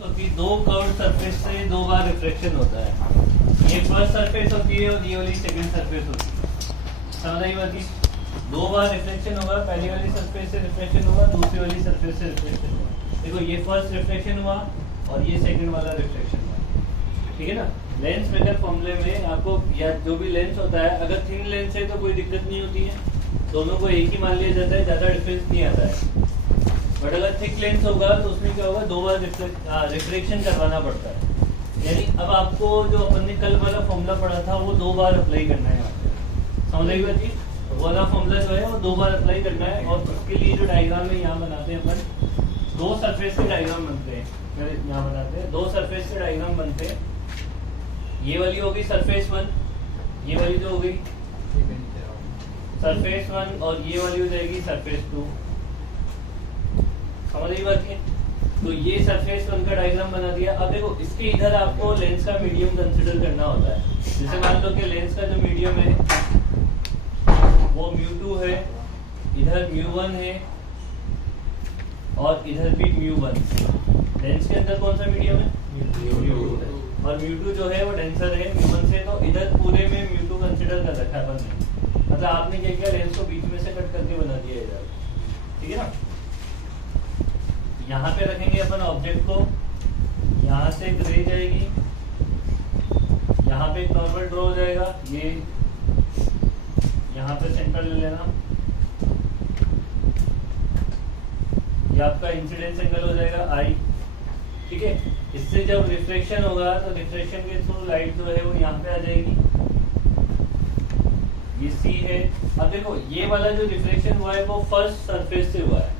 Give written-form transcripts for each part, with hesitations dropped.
होती है, दो कर्व सरफेस से दो बार रिफ्लेक्शन होता है। ये फर्स्ट सरफेस होती है और ये वाली सेकंड सरफेस होती है। समझ आई बात? दो बार रिफ्लेक्शन होगा, पहली वाली सरफेस से रिफ्लेक्शन होगा, दूसरी वाली सरफेस से रिफ्लेक्शन होगा। देखो ये फर्स्ट रिफ्लेक्शन हुआ और ये सेकंड वाला रिफ्लेक्शन हुआ, ठीक है ना। लेंस मेकर फॉर्मूले में आपको या जो भी लेंस होता है, अगर थिन लेंस है तो कोई दिक्कत नहीं होती है, दोनों को एक ही मान लिया जाता है, ज्यादा डिफरेंस नहीं आता है। बट अगर थिक लेंस होगा तो उसमें क्या होगा, दो बार रिफ्लेक्शन करवाना पड़ता है। यानी अब आपको जो अपन ने कल वाला फॉर्मूला पढ़ा था वो दो बार अप्लाई करना है यहाँ पे। समझ आई बात? वो वाला फॉर्मूला जो है वो दो बार अप्लाई करना है। और उसके लिए जो डायग्राम है यहाँ बनाते हैं अपन, दो सरफेस से डायग्राम बनते हैं। यहाँ बनाते हैं, दो सरफेस से डायग्राम बनते हैं। ये वाली होगी सरफेस वन, ये वाली जो हो गई सरफेस वन, और ये वाली हो जाएगी सरफेस टू। समझ रही बात है? तो ये सरफेस वन का डायग्राम बना दिया। अब देखो इसके इधर आपको लेंस का मीडियम कंसीडर करना होता है। जैसे मान लो कि लेंस का जो मीडियम है वो μ2 है, इधर μ1 है और इधर भी μ1। लेंस के अंदर कौन सा मीडियम है? μ2 और μ2 जो है वो डेंसर है μ1 से, तो इधर पूरे में μ2 कंसीडर कर रखा है अपन ने। मतलब आपने क्या किया, लेंस को बीच में से कट करके बना दिया इधर, ठीक है ना। यहाँ पे रखेंगे अपन ऑब्जेक्ट को, यहाँ से एक रे जाएगी, यहाँ पे एक नॉर्मल ड्रॉ हो जाएगा, ये यहाँ पे सेंटर ले लेना, ये आपका इंसिडेंस एंगल हो जाएगा आई, ठीक है। इससे जब रिफ्लेक्शन होगा तो रिफ्लेक्शन के थ्रू लाइट जो है वो यहाँ पे आ जाएगी, ये सी है। अब देखो ये वाला जो रिफ्लेक्शन हुआ है वो फर्स्ट सरफेस से हुआ है,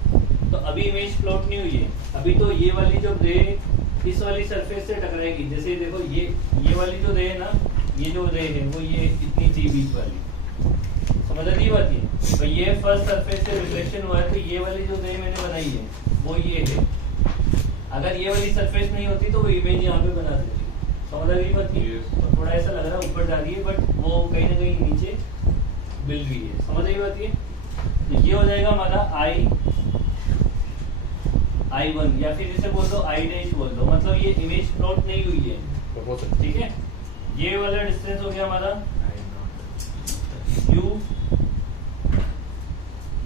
तो अभी इमेज प्लॉट नहीं हुई है। अभी तो ये वाली जो रे इस वाली सरफेस से टकराएगी। जैसे देखो ये वाली जो रे है ना, ये जो रे है वो ये इतनी सी बीच वाली, समझ रही बात? ये तो ये फर्स्ट सरफेस से रिफ्लेक्शन हुआ है, तो ये वाली जो रे मैंने बनाई है वो ये है। अगर ये वाली सरफेस नहीं होती तो वो इमेज यहाँ पे बना देती। समझ रही बात? तो थोड़ा ऐसा लग रहा है ऊपर जा रही है, बट वो कहीं ना कहीं नीचे मिल रही है। समझ रही बात? ये हो जाएगा हमारा I1, या फिर इसे बोल दो I डैश बोल दो। मतलब ये इमेज प्लॉट नहीं हुई है, ठीक है। ये वाला डिस्टेंस हो गया हमारा U,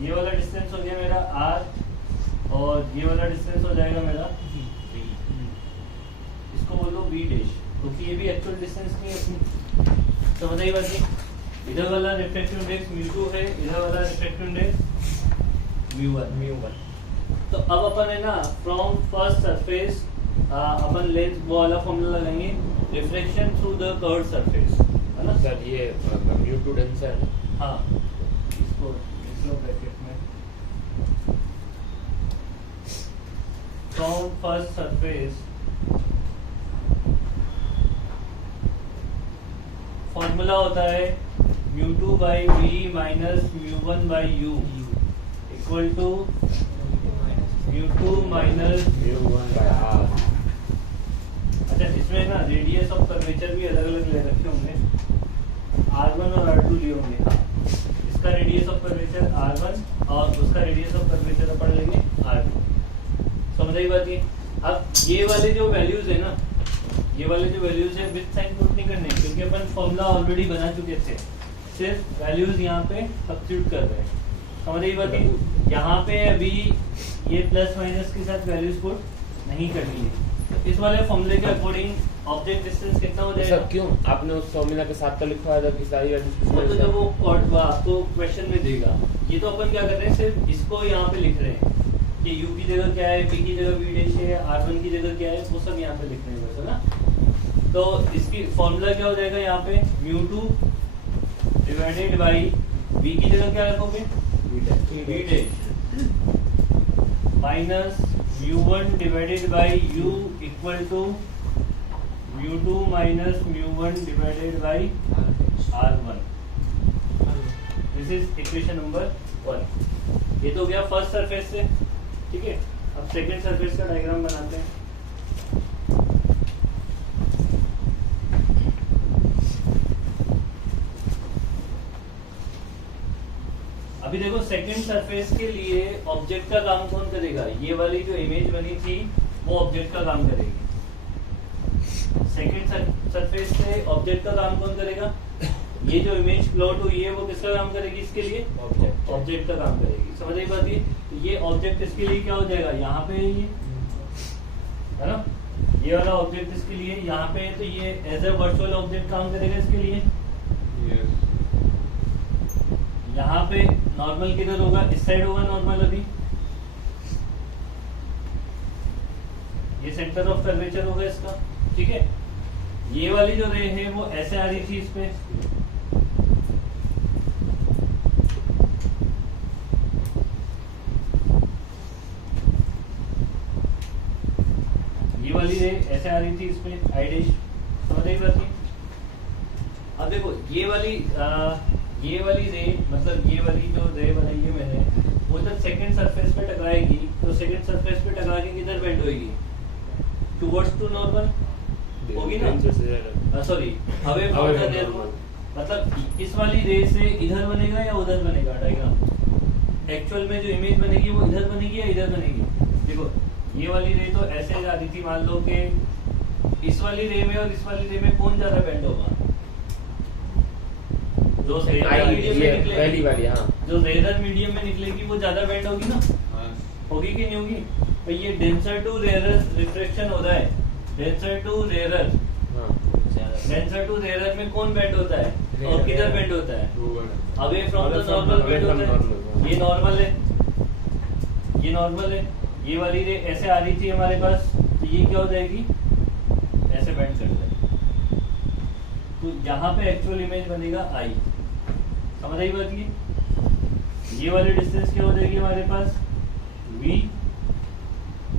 ये वाला डिस्टेंस हो गया मेरा R, और ये वाला डिस्टेंस हो जाएगा मेरा इसको बोल दो B डैश, क्योंकि ये भी एक्चुअल डिस्टेंस नहीं है अपनी। समझ आई बात? इधर वाला रिफ्लेक्टिव इंडेक्स μ2 है, इधर वाला रिफ्लेक्टिव इंडेक्स μ1। तो अब अपन है ना from first surface upon lens वो वाला फॉर्मूला लगाएंगे, reflection through the curved surface, है ना सर। ये μ2 डेंसर है। हाँ, इसको लिख लो ब्रैकेट में, फ्रॉम फर्स्ट सरफेस फॉर्मूला होता है μ2 by v minus μ1 by u equal to μ2 minus μ1 by r। अच्छा, इसमें ना रेडियस ऑफ कर्वेचर भी अलग अलग ले रखे होंगे, r1 और r2 लिए होंगे। हाँ, इसका रेडियस ऑफ कर्वेचर r1 और उसका रेडियस ऑफ कर्वेचर अपन लेंगे r2। समझ आई बात? अब ये वाले जो वैल्यूज है ना, ये वाले जो वैल्यूज है विद साइन पुट नहीं करने, क्योंकि अपन फॉर्मूला ऑलरेडी बना चुके थे, सिर्फ वैल्यूज यहाँ पे सब्स्टिट्यूट कर रहे हैं। समझ आई बात? यहाँ पे अभी ये प्लस माइनस के साथ वैल्यूज पुट नहीं करनी है। तो इस वाले फॉर्मूले के अकॉर्डिंग ऑब्जेक्ट डिस्टेंस कितना हो जाएगा? सर क्यों आपने उस फॉर्मूला के साथ तो लिखवाया था कि सारी वो तो जब वो आपको क्वेश्चन में देगा, ये तो अपन क्या कर रहे हैं, सिर्फ इसको यहाँ पे लिख रहे हैं कि u की जगह क्या है, p की जगह v डैश है, r1 की जगह क्या है, वो सब यहाँ पे लिख रहे हैं बस, है ना। तो इसकी फॉर्मूला क्या हो जाएगा यहाँ पे, μ2 डिवाइडेड बाई v की जगह क्या रखोगे, v dash minus μ1 divided by u equal to μ2 minus μ1 divided by r1। This is equation number 1। ये तो गया फर्स्ट सरफेस से, ठीक है। अब सेकंड सरफेस का डायग्राम बनाते हैं। अभी देखो सेकंड सरफेस के लिए ऑब्जेक्ट का काम कौन करेगा, ये वाली जो इमेज बनी थी वो ऑब्जेक्ट का काम करेगी। सेकंड सरफेस से ऑब्जेक्ट का काम कौन करेगा? ये जो इमेज प्लॉट हुई है वो किसका काम करेगी? इसके लिए ऑब्जेक्ट का काम करेगी। समझ आई बात? ये ऑब्जेक्ट इसके लिए क्या हो जाएगा? यहाँ पे ये है ना, ये वाला ऑब्जेक्ट इसके लिए यहाँ पे, तो ये एज ए वर्चुअल ऑब्जेक्ट काम करेगा इसके लिए। यहाँ पे नॉर्मल किधर होगा? इस साइड होगा नॉर्मल। अभी ये सेंटर ऑफ कर्वेचर होगा इसका, ठीक है। ये वाली जो रे है वो ऐसे आ रही थी इस पे, ये वाली रे ऐसे आ रही थी इस पे, आई डैश। समझ आई बात? अब देखो ये वाली रे, मतलब ये वाली जो रे बनाई है मैंने, वो जब सेकंड सरफेस पे टकराएगी तो सेकंड सरफेस पे टकरा के किधर बेंड होगी? टुवर्ड्स टू नॉर्मल होगी ना, sorry away from the normal. मतलब इस वाली रे से इधर बनेगा या उधर बनेगा डायग्राम? एक्चुअल में जो इमेज बनेगी वो इधर बनेगी या इधर बनेगी? देखो ये वाली रे तो ऐसे जा रही थी, मान लो कि इस वाली रे में और इस वाली रे में कौन ज्यादा बेंड होगा? जो रेजर मीडियम में निकलेगी, वाली, हाँ। जो रेजर मीडियम में निकलेगी वो ज्यादा बेंड होगी ना, होगी कि नहीं होगी? तो ये डेंसर टू रेयर रिफ्रैक्शन हो रहा है। Denser to rare, denser to rare में कौन बेंड होता है और किधर बेंड होता है? Away from the normal bend होता है। ये नॉर्मल है, ये नॉर्मल है। ये वाली रे ऐसे आ रही थी हमारे पास, तो ये क्या हो जाएगी? ऐसे बेंड कर जाएगी। तो यहाँ पे एक्चुअल इमेज बनेगा आई। समझ आई बात? ये वाली डिस्टेंस क्या हो जाएगी हमारे पास? v,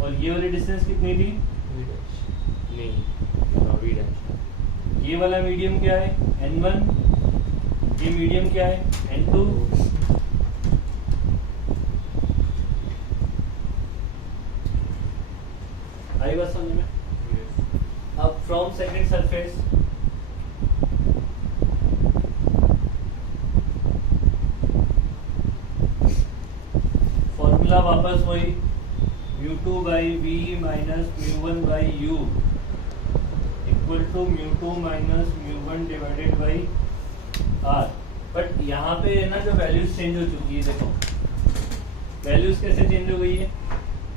और ये वाली डिस्टेंस कितनी थी? ये वाला मीडियम क्या है? n1, ये मीडियम क्या है? n2। आई बात समझ में? अब फ्रॉम सेकंड सरफेस फॉर्मूला वापस वही, mu2 by v minus mu1 by u equal to mu2 minus mu1 divided by r। But यहाँ पे है ना, जो वैल्यूज चेंज हो चुकी है। देखो वैल्यूज कैसे चेंज हो गई है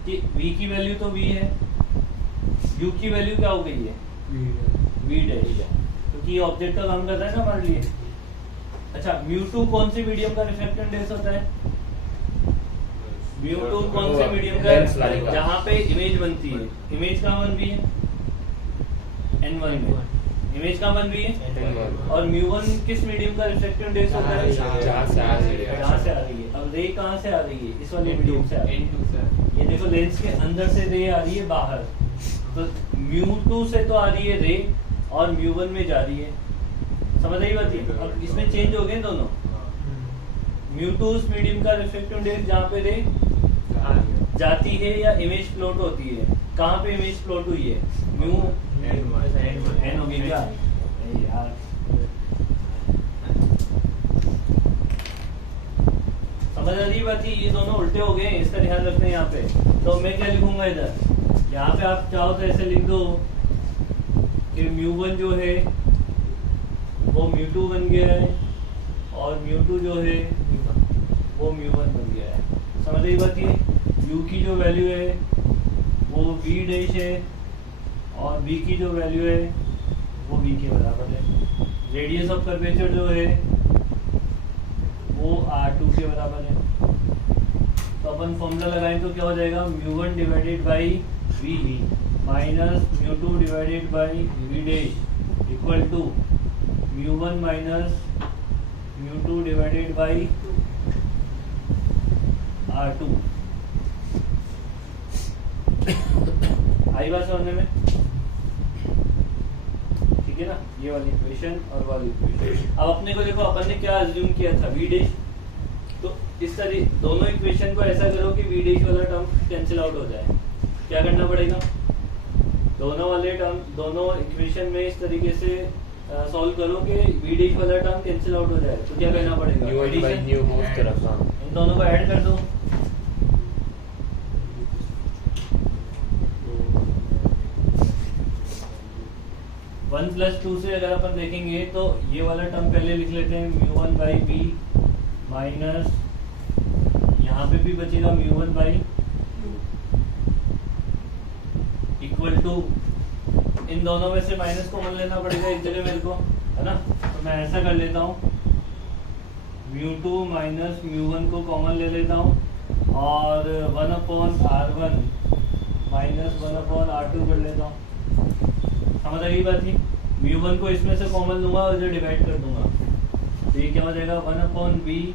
कि v की वैल्यू तो v है, u की वैल्यू क्या हो गई है? v डैश, क्योंकि ये ऑब्जेक्ट का काम कर रहा है ना हमारे लिए। अच्छा, mu2 कौन से मीडियम का रिफ्लेक्टेड रेस होता है? mu2 कौन से मीडियम का? जहाँ पे इमेज बनती है। इमेज कहाँ बन रही है? n1 में। इमेज कहाँ बन रही है? और mu1 किस मीडियम का रिफ्लेक्टेड रेस होता है? जहाँ से आ रही है। अब रे कहाँ से आ रही है? इस वाले मीडियम से आ रही है। ये देखो लेंस के अंदर से रे आ रही है बाहर, तो mu2 से तो आ रही है रे और mu1 में जा रही है। समझ आई बात? अब इसमें चेंज हो गए दोनों। mu2 उस मीडियम का रिफ्लेक्टिव इंडेक्स जहाँ पे रे जाती है या इमेज प्लॉट होती है। कहाँ पे इमेज प्लॉट हुई है? म्यू n होगी क्या यार? समझ आ रही बात? ये दोनों उल्टे हो गए, इसका ध्यान रखना है यहाँ पे। तो मैं क्या लिखूंगा इधर? यहाँ पे आप चाहो तो ऐसे लिख दो कि mu1 जो है वो mu2 बन गया है और mu2 जो है वो mu1 बन गया है। समझ रही बात? ये u की जो वैल्यू है वो v डैश है और v की जो वैल्यू है वो v के बराबर है। रेडियस ऑफ कर्वेचर जो है वो r2 के बराबर है। तो अपन फॉर्मूला लगाएं तो क्या हो जाएगा? mu1 divided by v minus mu2 divided by v dash equal to mu1 minus mu2 divided by r2। आई बात समझने में? ठीक है ना? ये वाली इक्वेशन और वाली इक्वेशन। अब अपने को देखो, अपन ने क्या अज्यूम किया था? v dash. तो इस तरह दोनों इक्वेशन को ऐसा करो कि v डैश वाला टर्म कैंसिल आउट हो जाए। क्या करना पड़ेगा? दोनों वाले टर्म, दोनों इक्वेशन में इस तरीके से सॉल्व करो कि v डैश वाला टर्म कैंसिल आउट हो जाए। तो क्या करना पड़ेगा? इन दोनों को ऐड कर दो। 1 प्लस 2 से अगर अपन देखेंगे तो ये वाला टर्म पहले लिख लेते हैं, mu one by B minus यहाँ पे भी बचेगा mu one by equal to, इन दोनों में से माइनस कॉमन लेना पड़ेगा एक जगह मेरे को, है ना। तो मैं ऐसा कर लेता हूँ, mu two minus mu one को कॉमन ले लेता हूँ और 1/r1 माइनस 1/r2 कर लेता हूँ। समझ आ गई बात ही। म्यू वन को इसमें से कॉमन लूंगा और जो डिवाइड कर दूंगा, तो ये क्या हो जाएगा 1/b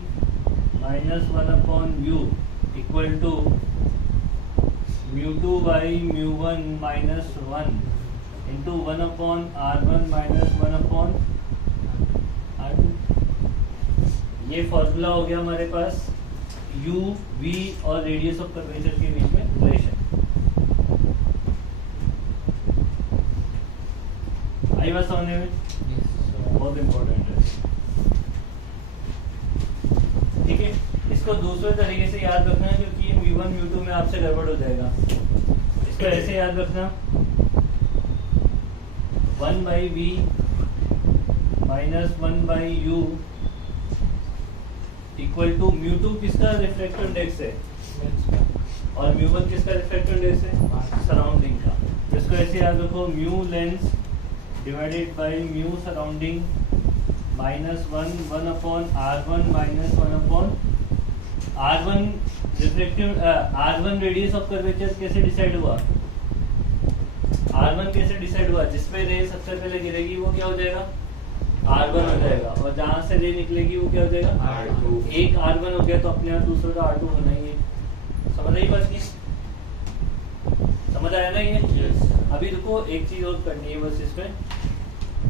minus 1/u equal to mu two by mu one minus 1 into 1/r1 minus 1/r2। ये फॉर्मूला हो गया हमारे पास u, v और रेडियस ऑफ कर्वेचर के बीच में रिलेशन। आई बात समझने में? बहुत इंपॉर्टेंट है, ठीक है। इसको दूसरे तरीके से याद रखना है क्योंकि म्यू1 म्यू2 में आपसे गड़बड़ हो जाएगा। इसको ऐसे याद रखना, 1/v minus 1/u equal to म्यू2 किसका रिफ्रैक्टिव इंडेक्स है और म्यू1 किसका रिफ्रैक्टिव इंडेक्स है, सराउंडिंग का। तो इसको ऐसे याद रखो, mu lens divided by mu surrounding minus 1/r1 minus 1/r1 refractive r1 radius of curvature कैसे डिसाइड हुआ, r1 कैसे डिसाइड हुआ, जिसमें रे सबसे पहले गिरेगी वो क्या हो जाएगा r1 हो जाएगा, और जहां से रे निकलेगी वो क्या हो जाएगा r2। एक r1 हो गया तो अपने आप दूसरे का r2 होना ही है। समझ आई बात की? समझ आया ना ये? अभी देखो एक चीज और करनी है बस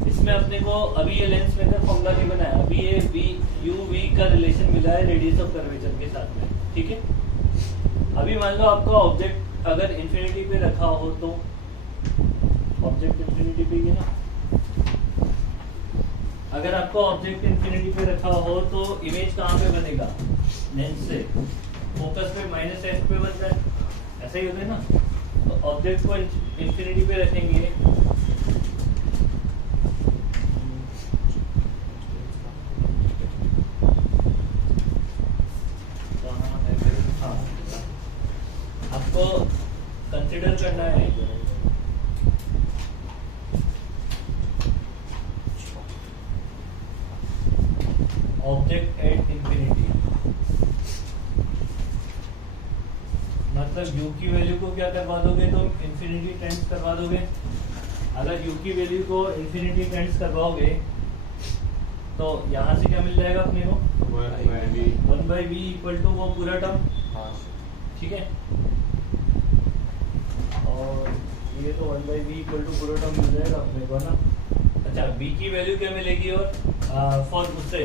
इसमें अपने को अभी ये लेंस मेथड फॉर्मूला नहीं बनाया, अभी ये v u v का रिलेशन मिला है रेडियस ऑफ कर्वेचर के साथ में, ठीक है। अभी मान लो आपका ऑब्जेक्ट अगर इंफिनिटी पे रखा हो तो, ऑब्जेक्ट इंफिनिटी पे ही ना, अगर आपका ऑब्जेक्ट इंफिनिटी पे रखा हो तो इमेज कहाँ पे बनेगा, लेंस से फोकस पे माइनस f पे बनता है, ऐसा ही होता है ना। तो ऑब्जेक्ट को इंफिनिटी पे रखेंगे आपको कंसिडर करना है ऑब्जेक्ट एट इंफिनिटी, मतलब u की वैल्यू को क्या करवा दोगे तुम, इंफिनिटी टेंड्स करवा दोगे। अगर u की वैल्यू को इंफिनिटी टेंड्स करवाओगे तो यहाँ से क्या मिल जाएगा अपने को 1/v इक्वल टू वो पूरा टर्म, ठीक है। और ये तो 1/v इक्वल टू पूरा टर्म मिल जाएगा अपने को ना। अच्छा v की वैल्यू क्या मिलेगी, और फॉर उससे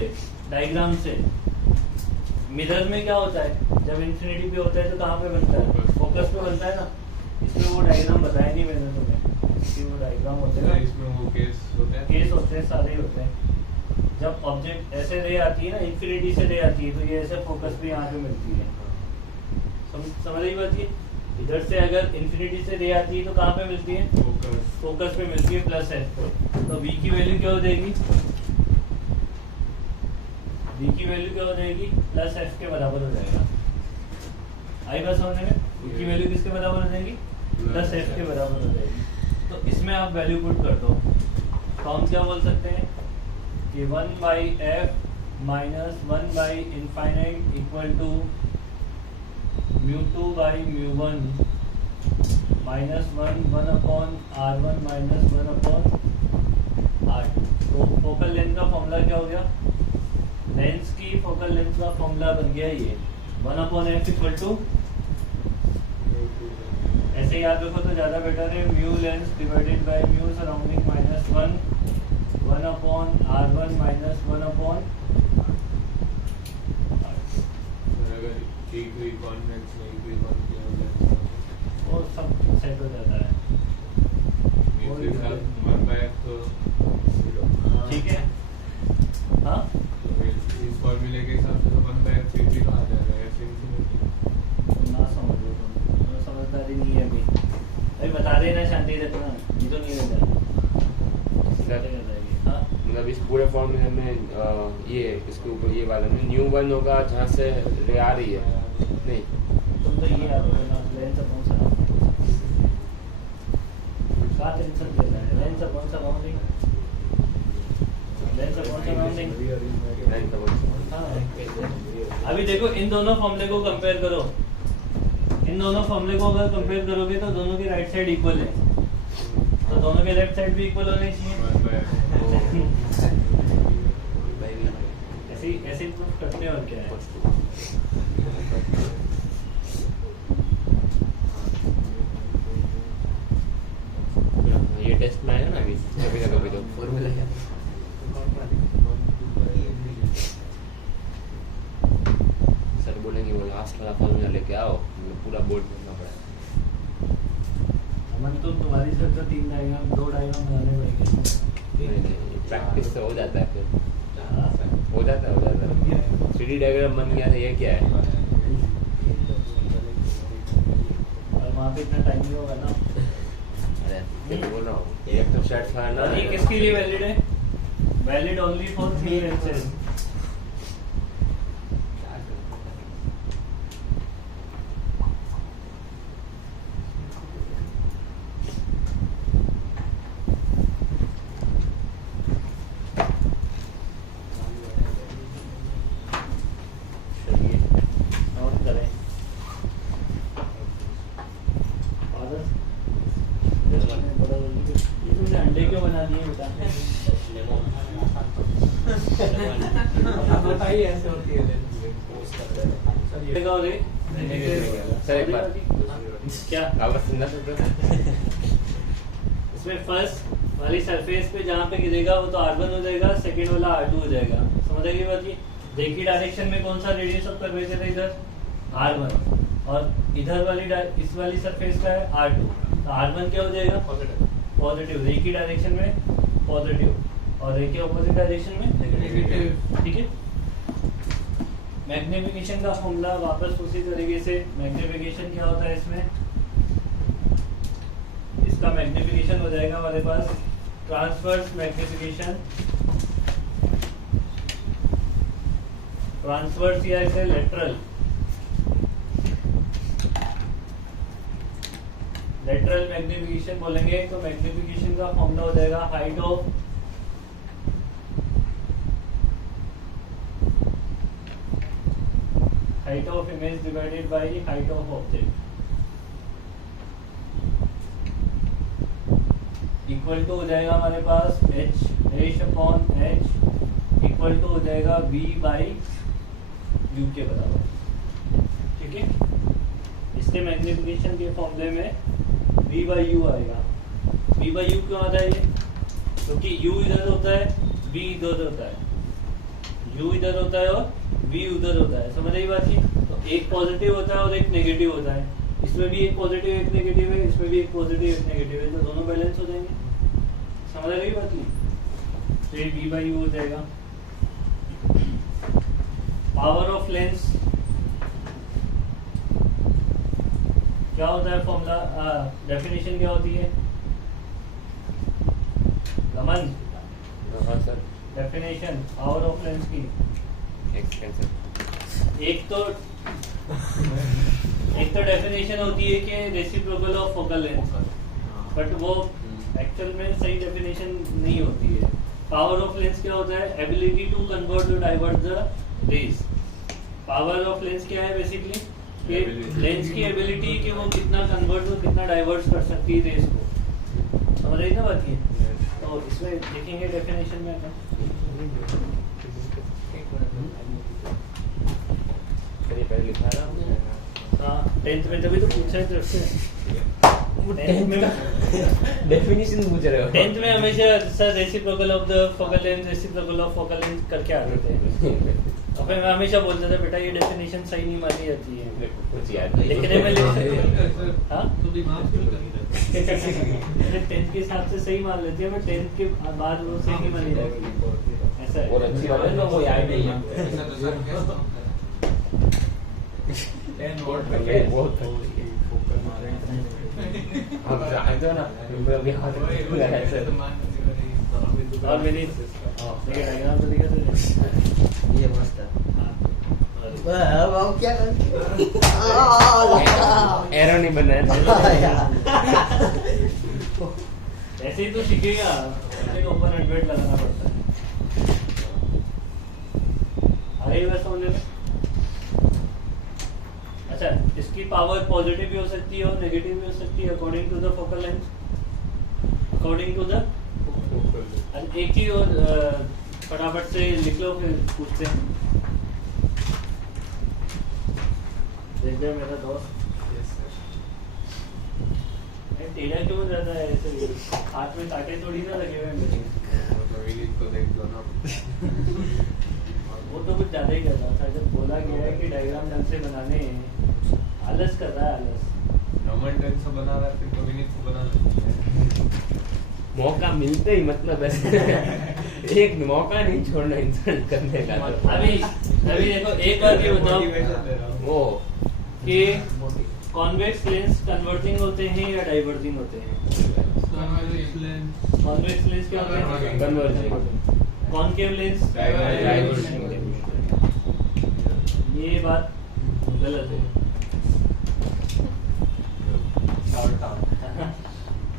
डायग्राम से मिरर में क्या होता है, जब इंफिनिटी पे होता है तो कहाँ पे बनता है, फोकस पे बनता है ना। इसमें वो डायग्राम बताया नहीं मैंने तुम्हें, इसमें वो डायग्राम होते हैं, इसमें वो केस होते हैं, सारे होते हैं। जब ऑब्जेक्ट ऐसे रे आती है ना, इंफिनिटी से रे आती है, तो ये ऐसे फोकस पे यहाँ पे मिलती है। समझ रही बात ये? इधर से अगर इंफिनिटी से रे आती है तो कहाँ पे मिलती है, फोकस पे मिलती है प्लस एफ पे। तो v की वैल्यू क्या हो जाएगी, v की वैल्यू क्या हो जाएगी, प्लस एफ के बराबर हो जाएगा। आई बात समझने में? v की वैल्यू किसके बराबर हो जाएगी, प्लस एफ के बराबर हो जाएगी। तो इसमें आप वैल्यू पुट कर दो, तो हम क्या बोल सकते हैं कि 1/f minus 1/infinite equal to म्यू2 बाई म्यू1 माइनस 1/r1 माइनस 1/r2। तो फोकल लेंथ का फॉर्मूला क्या हो गया, लेंस की फोकल लेंथ का फॉर्मूला बन गया ये 1/f इक्वल टू, ऐसे याद रखो तो ज़्यादा बेटर है, mu lens divided by mu surrounding minus 1/r1 minus 1/r2। वो सब सेट हो जाता है, ठीक है। हाँ इस फॉर्मूले के हिसाब से तो 1/f फिर भी कहा जा रहा है, ना समझो तुम, समझदारी नहीं है अभी बता रहे ना, शांति रखना, ये तो नहीं रहता। पूरे फॉर्मूले में ये इसके ऊपर ये वाला में न्यू वन होगा जहाँ से रे आ रही है नहीं तुम तो ये याद रखना लेंस अपॉन सराउंडिंग का टेंशन ले रहा है लेंस अपॉन सराउंडिंग अभी देखो इन दोनों फॉर्मूले को कंपेयर करो इन दोनों फॉर्मूले को अगर कंपेयर करोगे तो दोनों की राइट साइड इक्वल है तो दोनों के लेफ्ट साइड भी इक्वल होने चाहिए ऐसे ही प्रूफ करते हैं और क्या है ये टेस्ट में आएगा ना अभी कभी ना कभी तो फॉर्मूला क्या सर बोलेंगे वो लास्ट वाला फॉर्मूला लेके आओ मतलब पूरा बोर्ड करना पड़ेगा अमन तुम्हारी से तो 3 डायग्राम 2 डायग्राम बनाने पड़ेंगे नहीं प्रैक्टिस से हो जाता है फिर हो जाता है 3D डायग्राम बन गया था ये क्या है और वहाँ पे इतना टाइम नहीं होगा ना अरे बोल रहा हूँ एक तो शर्ट था ना ये किसके लिए वैलिड है वैलिड ओनली फॉर 3 लेंसेज अंडे क्यों बना दिए बता बताइए ऐसे होती है सर एक बार क्या आवाज सुनना सकते इसमें फर्स्ट वाली सरफेस पे जहाँ पे गिरेगा वो तो R1 हो जाएगा सेकंड वाला R2 हो जाएगा समझ आएगी बात ये देखी डायरेक्शन में कौन सा रेडियस ऑफ कर्वेचर है इधर R1 और इधर वाली इस वाली सरफेस का है R2 तो R1 क्या हो जाएगा पॉजिटिव रे की डायरेक्शन में पॉजिटिव और रे के ऑपोजिट डायरेक्शन में नेगेटिव ठीक है मैग्निफिकेशन का फॉर्मूला वापस उसी तरीके से मैग्निफिकेशन क्या होता है इसमें इसका मैग्निफिकेशन हो जाएगा हमारे पास ट्रांसवर्स मैग्निफिकेशन ट्रांसवर्स या इसे लेटरल मैग्निफिकेशन बोलेंगे तो मैग्निफिकेशन का फॉर्मूला हो जाएगा height of image divided by height of object equal to हो जाएगा हमारे पास h upon h equal to हो जाएगा v बाई u के बराबर ठीक है इसके मैग्निफिकेशन के फॉर्मूले में v बाई u आएगा v बाई u क्यों आता है ये क्योंकि u इधर होता है v इधर होता है u इधर होता है और v उधर होता है समझ रही बात की तो एक पॉजिटिव होता है और एक नेगेटिव होता है इसमें भी एक पॉजिटिव एक नेगेटिव है इसमें भी एक पॉजिटिव एक नेगेटिव है तो दोनों बैलेंस हो जाएंगे समझ रही बात की तो ये v बाई u हो जाएगा पावर ऑफ लेंस क्या होता है फॉर्मूला डेफिनेशन क्या होती है रमन हाँ sir definition power of lens की एक तो डेफिनेशन होती है कि reciprocal of focal length but वो एक्चुअल में सही डेफिनेशन नहीं होती है पावर ऑफ लेंस क्या होता है ability to convert to divert the rays power of lens क्या है बेसिकली कि लेंस की एबिलिटी कि वो कितना कन्वर्ट और कितना डाइवर्ट कर सकती है रेज को समझ रही ना बात ये तो इसमें देखेंगे डेफिनेशन में पहले लिखा है आपने हाँ 10th में तभी तो पूछा है तरफ से डेफिनेशन पूछ रहे हो 10th में हमेशा sir reciprocal of the focal length reciprocal of focal length करके आते थे और फिर मैं हमेशा बोलता था बेटा ये डेफिनेशन सही नहीं मानी जाती है कुछ याद नहीं लिखने में लिख हाँ तो दिमाग क्यों करी 10th के हिसाब से सही मान लेते हैं मैं 10th के बाद वो सही नहीं मानी जाएगी ऐसा है और अच्छी बात है ना वो याद नहीं है बहुत हम जानते हो ना अभी हाथ और मेरी देखिए डायग्राम तो दिखा तुझे ये मस्त है हाँ। अब क्या कर एरो नहीं बनना है ऐसे ही तो सीखेगा ऐसे को ओपन एंड वेट लगाना पड़ता है अरे बस समझ में अच्छा इसकी पावर पॉजिटिव भी हो सकती है और नेगेटिव भी हो सकती है according to the focal length according to the एक ही और फटाफट से लिख लो फिर पूछते हैं देख दे मेरा दोस्त टेढ़ा क्यों रहता है ऐसे हाथ में कांटे थोड़ी ना लगे हुए हैं मेरे तो देख लो ना वो तो कुछ ज्यादा ही कर रहा था जब बोला गया है कि डायग्राम ढंग से बनाने हैं आलस कर रहा है आलस नॉर्मल ढंग से बना रहा है फिर तो विनीत को बनाना मौका मिलते ही मतलब है एक मौका नहीं छोड़ना इंसल्ट करने का अभी देखो एक बार ये बताओ वो कि कॉन्वेक्स लेंस कन्वर्जिंग होते हैं या डाइवर्जिंग होते हैं कॉन्वेक्स लेंस क्या होते हैं कन्वर्जिंग कॉनकेव लेंस डाइवर्जिंग ये बात गलत है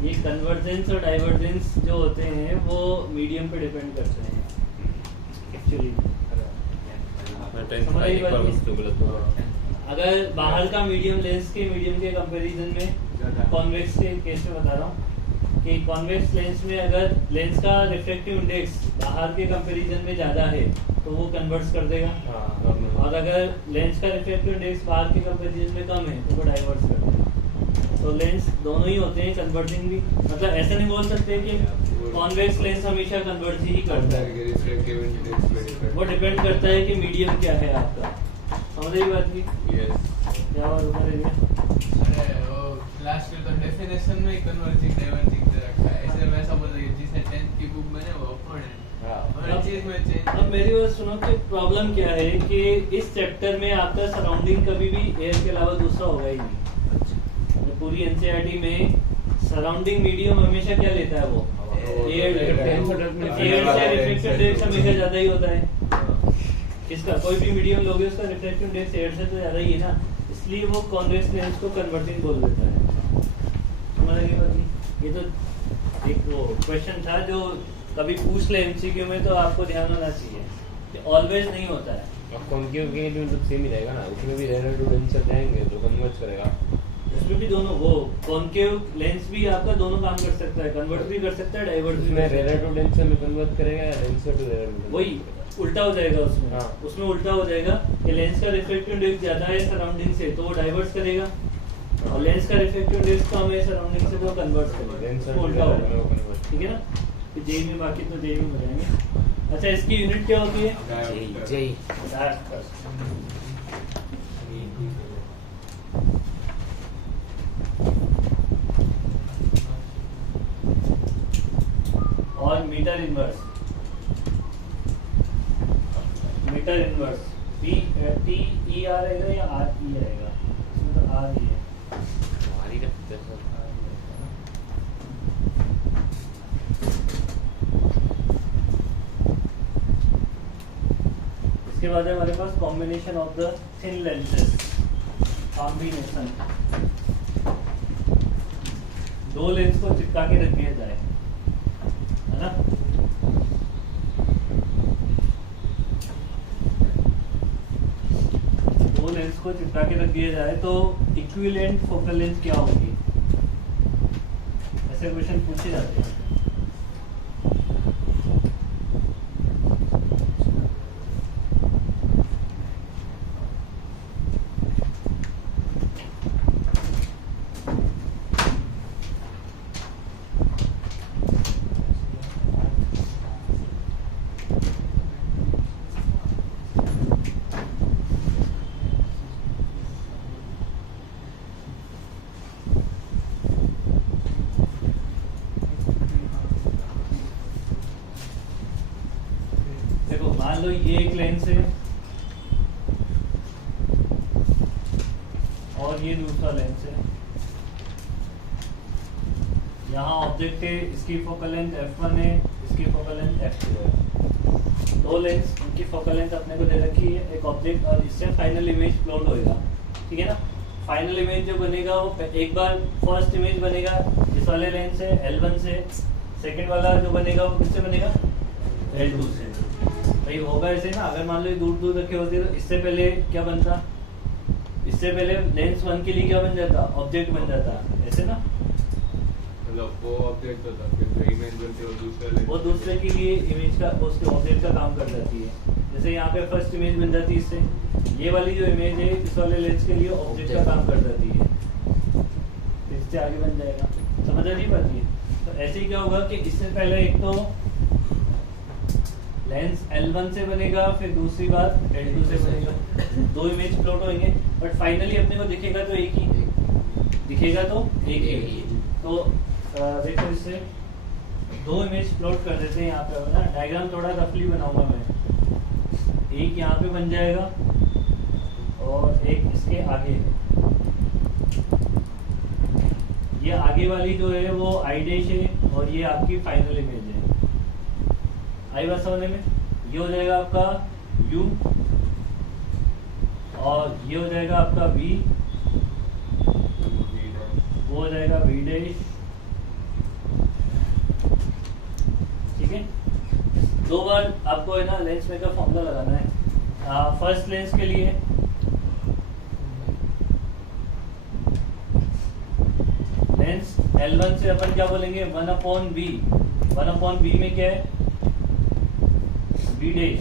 ये कन्वर्जेंस और डाइवर्जेंस जो होते हैं वो मीडियम पे डिपेंड करते हैं एक्चुअली अगर बाहर का मीडियम लेंस के मीडियम के कंपैरिजन में कॉन्वेक्स के केस में बता रहा हूँ कि कॉन्वेक्स लेंस में अगर लेंस का रिफ्रैक्टिव इंडेक्स बाहर के कंपैरिजन में ज़्यादा है तो वो कन्वर्ट्स कर देगा और अगर लेंस का रिफ्रैक्टिव इंडेक्स बाहर के कंपैरिजन में कम है तो वो डाइवर्ट्स कर देगा तो लेंस दोनों ही होते हैं कन्वर्जिंग भी मतलब ऐसा नहीं बोल सकते कि कॉन्वेक्स लेंस हमेशा कन्वर्ज ही करता है वो डिपेंड करता है कि मीडियम क्या है आपका समझ रही बात की क्या बात बता रही है अरे वो लास्ट में तो डेफिनेशन में कन्वर्जिंग डाइवर्जिंग दे रखा है ऐसे वैसा बोल रही है जिसने 10th की बुक में ना वो अपॉइंट है हर चीज में चेंज अब मेरी बात सुनो कि प्रॉब्लम क्या है कि इस चैप्टर में आपका सराउंडिंग कभी भी एयर के अलावा दूसरा होगा ही नहीं पूरी एनसीईआरटी में सराउंडिंग मीडियम हमेशा क्या लेता है वो एयर से रिफ्लेक्शन इंडेक्स हमेशा ज्यादा ही होता है इसका कोई भी मीडियम लोगे उसका रिफ्लेक्शन इंडेक्स एयर से तो ज्यादा ही है ना इसलिए वो कॉन्वेक्स लेंस को कन्वर्टिंग बोल देता है समझ गए बात ये तो एक वो क्वेश्चन था जो कभी पूछ ले एमसीक्यू में तो आपको ध्यान होना चाहिए कि ऑलवेज नहीं होता है कॉन्केव के लिए मतलब सेम ही रहेगा ना उसमें भी रेलर टू डेंसर जाएंगे तो कन्वर्ज करेगा उसमें भी दोनों वो कॉन्केव लेंस भी आपका दोनों काम कर सकता है कन्वर्ट भी कर सकता है डाइवर्ट भी उसमें रेलर टू डेंसर में कन्वर्ट करेगा या डेंसर टू रेलर में वही उल्टा हो जाएगा उसमें हाँ। उसमें उल्टा हो जाएगा कि लेंस का रिफ्रैक्टिव इंडेक्स ज्यादा है सराउंडिंग से तो वो डाइवर्ट करेगा और लेंस का रिफ्रैक्टिव इंडेक्स कम है सराउंडिंग से तो कन्वर्ट करेगा डेंसर तो टू उल्टा रेलर में वो होगा कन्वर्ट ठीक है ना तो जेई में बाकी तो जेई में हो जाएंगे अच्छा इसकी यूनिट क्या होती है जय और metre inverse P T E R रहेगा या आर ई रहेगा इसमें तो आर ही है हमारी का इसके बाद है हमारे पास combination of the thin lenses combination दो लेंस को चिपका के रख दिया जाए है ना दो लेंस को चिपका के रख दिया जाए तो इक्विवेलेंट फोकल लेंथ क्या होगी ऐसे क्वेश्चन पूछे जाते हैं देखो मान लो ये एक लेंस है और ये दूसरा लेंस है यहाँ ऑब्जेक्ट है, इसकी फोकल लेंथ f1 है, इसकी फोकल लेंथ f2 है। दो लेंस, उनकी फोकल लेंथ अपने को दे रखी है, एक ऑब्जेक्ट, और इससे फाइनल इमेज प्लॉट होएगा, ठीक है ना। फाइनल इमेज जो बनेगा वो एक बार फर्स्ट इमेज बनेगा इस वाले लेंस से L1 से, सेकंड वाला जो बनेगा वो किससे बनेगा, L2 से। भाई होगा ऐसे ना, अगर मान लो दूर दूर रखे होते तो इससे पहले क्या बनता, इससे पहले लेंस 1 के लिए क्या बन जाता, ऑब्जेक्ट बन जाता, ऐसे ना। मतलब वो ऑब्जेक्ट होता है, फिर जो इमेज बनती है वो दूसरे के लिए इमेज का, उसके ऑब्जेक्ट का काम कर जाती है। जैसे यहाँ पे फर्स्ट इमेज बन जाती है इससे, ये वाली जो इमेज है इस वाले लेंस के लिए ऑब्जेक्ट का काम कर जाती है, इससे आगे बन जाएगा। समझ आ रही बात ये? तो ऐसे ही क्या होगा कि इससे पहले एक तो लेंस L1 से बनेगा, फिर दूसरी बात L2 से बनेगा, दो इमेज प्लॉट होंगे, बट फाइनली अपने को दिखेगा तो एक ही, दिखेगा तो एक ही। तो देखो इससे दो इमेज प्लॉट कर देते हैं यहाँ पे ना, डायग्राम थोड़ा रफली बनाऊंगा मैं। एक यहाँ पे बन जाएगा और एक इसके आगे है। ये आगे वाली जो है वो आई डैश है और ये आपकी फाइनल इमेज है। आई बात समझने में? ये हो जाएगा आपका U और ये हो जाएगा आपका V, वो हो जाएगा V डैश, ठीक है। दो बार आपको है ना लेंस मेकर फॉर्मूला लगाना है। फर्स्ट लेंस के लिए लेंस L1 से अपन क्या बोलेंगे, 1/B। 1/B में क्या है, V डैश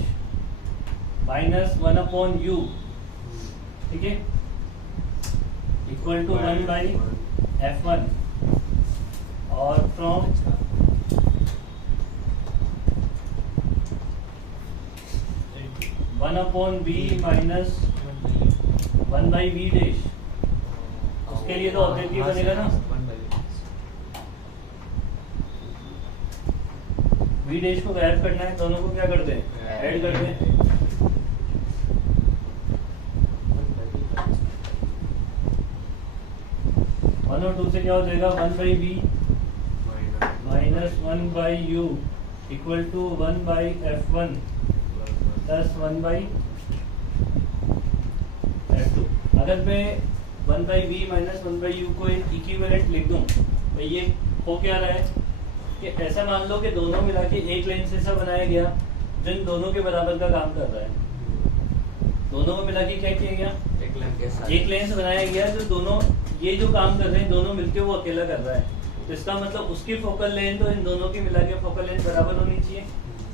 माइनस 1/U, ठीक है, इक्वल टू 1/F1 और from 1/B minus 1/V dash. उसके लिए तो ऑब्जेक्ट ही बनेगा ना, V डैश को गायब करना है, दोनों को क्या कर दें, ऐड कर दें। वन और टू से क्या हो जाएगा, 1/V minus 1/U equal to 1/F1 plus 1/F2। अगर मैं 1/V माइनस 1/U को एक इक्विवेलेंट लिख दूं तो ये हो क्या रहा है कि ऐसा मान लो कि दोनों मिला के एक लेंस ऐसा बनाया गया जो इन दोनों के बराबर का काम कर रहा है। दोनों को मिला के क्या किया गया, एक लेंस बनाया गया जो दोनों ये जो काम कर रहे हैं दोनों मिलके वो अकेला कर रहा है। तो इसका मतलब उसकी फोकल लेंथ और इन दोनों की मिला के फोकल लेंथ बराबर होनी चाहिए।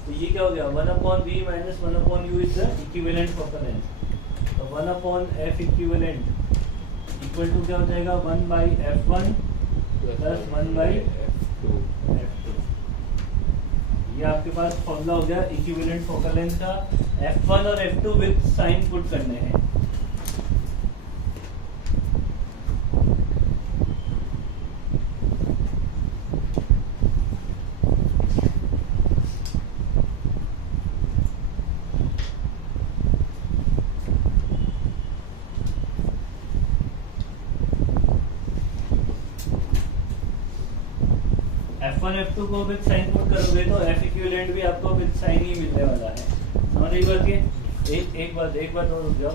तो ये क्या हो गया, 1/B minus 1/U is the equivalent focal length. तो 1/F इक्विवेलेंट इक्वल टू क्या हो जाएगा, 1/F1 प्लस 1/F2। ये आपके पास फॉर्मूला हो गया इक्विवेलेंट फोकल लेंथ का। F1 और F2 विद साइन पुट करने हैं। F1 F2 को विद साइन पुट करोगे तो F इक्विवेलेंट भी आपको विद साइन ही मिलने वाला है। समझ रही बात ये? एक बात और रुक जाओ।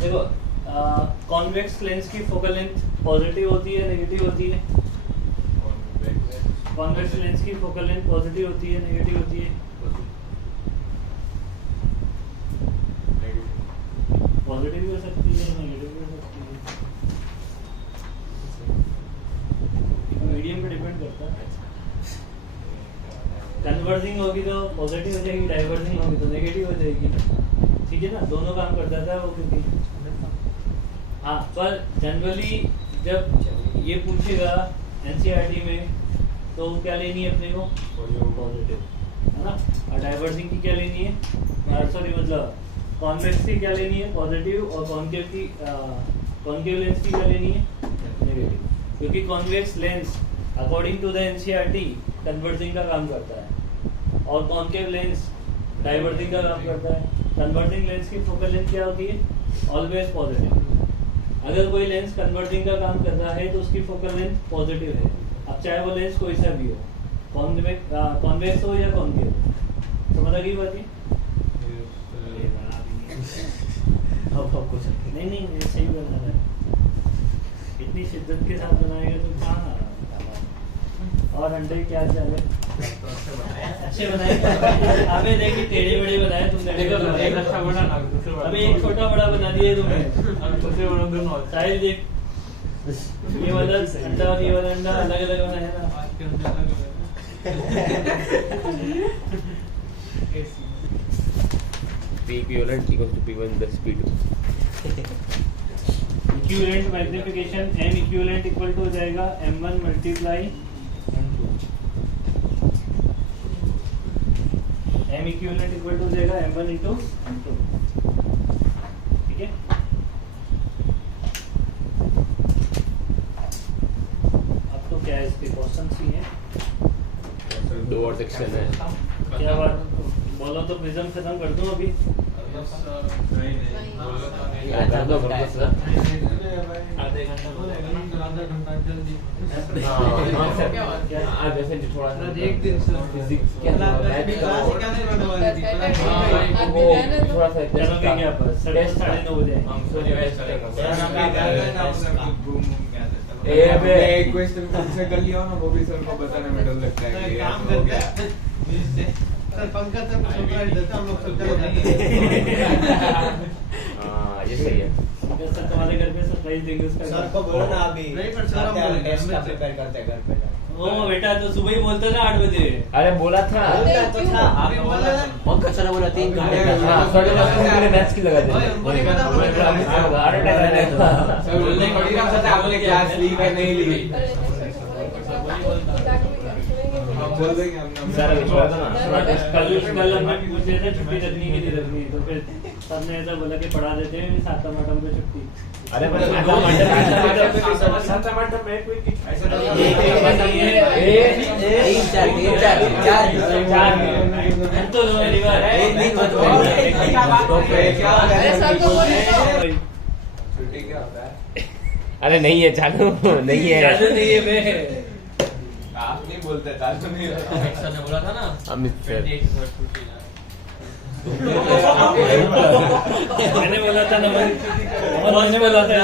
देखो कॉन्वेक्स लेंस की फोकल लेंथ पॉजिटिव होती है, नेगेटिव होती है? कॉन्वेक्स लेंस की फोकल लेंथ पॉजिटिव होती है, नेगेटिव होती है? पॉजिटिव भी हो सकती है, नेगेटिव भी हो सकती है, मीडियम पे डिपेंड करता है। कन्वर्जिंग होगी तो पॉजिटिव हो जाएगी, डाइवर्जिंग होगी तो नेगेटिव हो जाएगी, ठीक है ना। दोनों काम कर जाता है वो, क्योंकि हाँ, पर जनरली जब ये पूछेगा एनसीईआरटी में तो क्या लेनी है अपने को, पॉजिटिव, है ना। और डाइवर्जिंग की क्या लेनी है, सॉरी मतलब कॉन्वेक्स की क्या लेनी है, पॉजिटिव, और कॉन्केव लेंस की क्या लेनी है, नेगेटिव। क्योंकि convex lens according to the NCERT converging का काम करता है और कॉन्केव लेंस डाइवर्जिंग का काम करता है। कन्वर्जिंग लेंस की फोकल लेंथ क्या होती है, ऑलवेज पॉजिटिव। अगर कोई लेंस कन्वर्जिंग का काम कर रहा है तो उसकी फोकल लेंथ पॉजिटिव है। अब चाहे वो लेंस कोई सा भी हो, कॉन्वेक्स हो या कॉन्केव हो, समझ आ गई बात ये? नहीं नहीं ये सही बोलना है, इतनी शिद्दत के साथ बनाएगा तो कहाँ। और अंडे क्या चले अच्छे बनाए, अबे देखिए टेढ़े बड़े बनाए तुमने, एक अच्छा बना ना, दूसरे बड़ा। अबे एक छोटा बड़ा बना दिए तुमने, दूसरे बड़ा दोनों साइज देख, ये वाला अंडा और ये वाला अंडा अलग अलग बनाया ना। आज के अंदर अलग P equivalent equals to P1 plus P2. Equivalent magnification m equivalent equal to हो जाएगा m1 multiply m equivalent equal to हो जाएगा m1 इंटू m2, ठीक है। अब तो क्या है, इसके क्वेश्चन ही है, दो और सेक्शन है। क्या बात बोलो तो प्रिज्म खत्म कर दूं अभी। नहीं बोलो तो नहीं। कर दो बस ना। आधे घंटा जल्दी। आज जैसे थोड़ा सा एक दिन से फिजिक्स के अंदर वो थोड़ा सा चलोगे क्या बस 9:30 बजे एक क्वेश्चन खुद से कर लिया हो ना, वो भी सर को बताने में डर लगता है कि यार हो गया। सर पंकज सर को सरप्राइज देते हम लोग सबको हाँ ये सही है। सर तुम्हारे घर पे सरप्राइज देंगे उसका। सर को बोलो ना अभी नहीं, पर सर हम आते हैं, बोलेंगे, टेस्ट का हमें- प्रिपेयर करते हैं घर पे ओ बेटा तो सुबह ही बोलते ना 8 बजे। अरे बोला था बोलता तो था अभी बोला ना। पंकज सर बोला 3 घंटे का हाँ 10:30 के लिए मैथ्स की लगा दे। ओए, हमको नहीं पता, हमको नहीं पता। सर बोलने पड़ी ना, पता आपने क्लास ली या नहीं ली। हम बोल देंगे हमने सर अभी छोड़ा था ना। कल हमने पूछे थे छुट्टी रखनी कि नहीं रखनी, तो फिर सर ने ऐसा बोला कि पढ़ा देते हैं सातम आठम पे छुट्टी। अरे पर टमाटर में कोई ऐसा तो लो मेरी बात है। एक दिन मत छुट्टी क्या होता है? अरे नहीं है चालू नहीं है चालू नहीं है बे। आप नहीं बोलते, चालू नहीं होता। सर ने बोला था ना अमित सर मैंने बोला था ना मैंने बोला था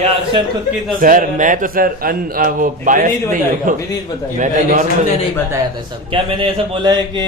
या अक्षर खुद की तरफ सर मैं तो सर वो बायस नहीं हूँ विनीत बताएगा। मैं तो नॉर्मल नहीं बताया था सब क्या मैंने ऐसा बोला है कि